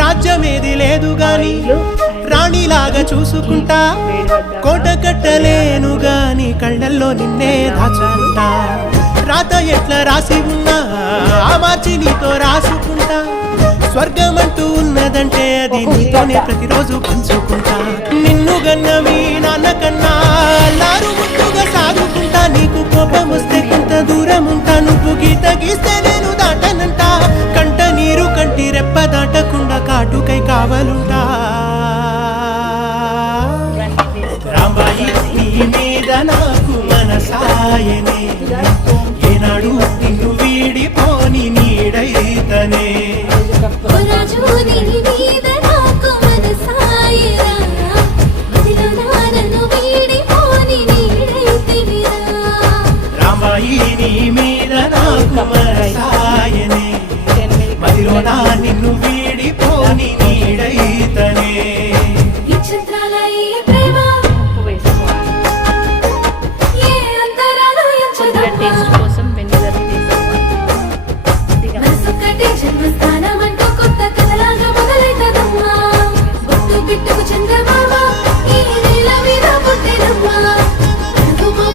రాజ్యమేది లేదు గాని రాణిలాగా చూసుకుంటా, కోట కట్టలేను గాని కళ్ళల్లో నిన్నే దాచుకుంటా. రాత ఎట్లా రాసి ఉన్నా ఆ మార్చి నీతో రాసుకుంటా. స్వర్గమంటూ ఉన్నదంటే అది నీతోనే ప్రతిరోజు పంచుకుంటా. నిన్ను గన్న మీ నాన్న కన్నా లారు ముట్టుగా సాగుకుంటా. నీకు కోపం వస్తే కొంత దూరం ఉంటా, నువ్వు గీత గీస్తే నేను దాటనంట. కంట నీరు కంటి రెప్ప దాటకుండా కాటుకై కావలుంటా. రాంబాయి నీ మీద నాకు మనసాయనే, ఏనాడు నిన్ను వీడిపోని నీడైతనే. రాజు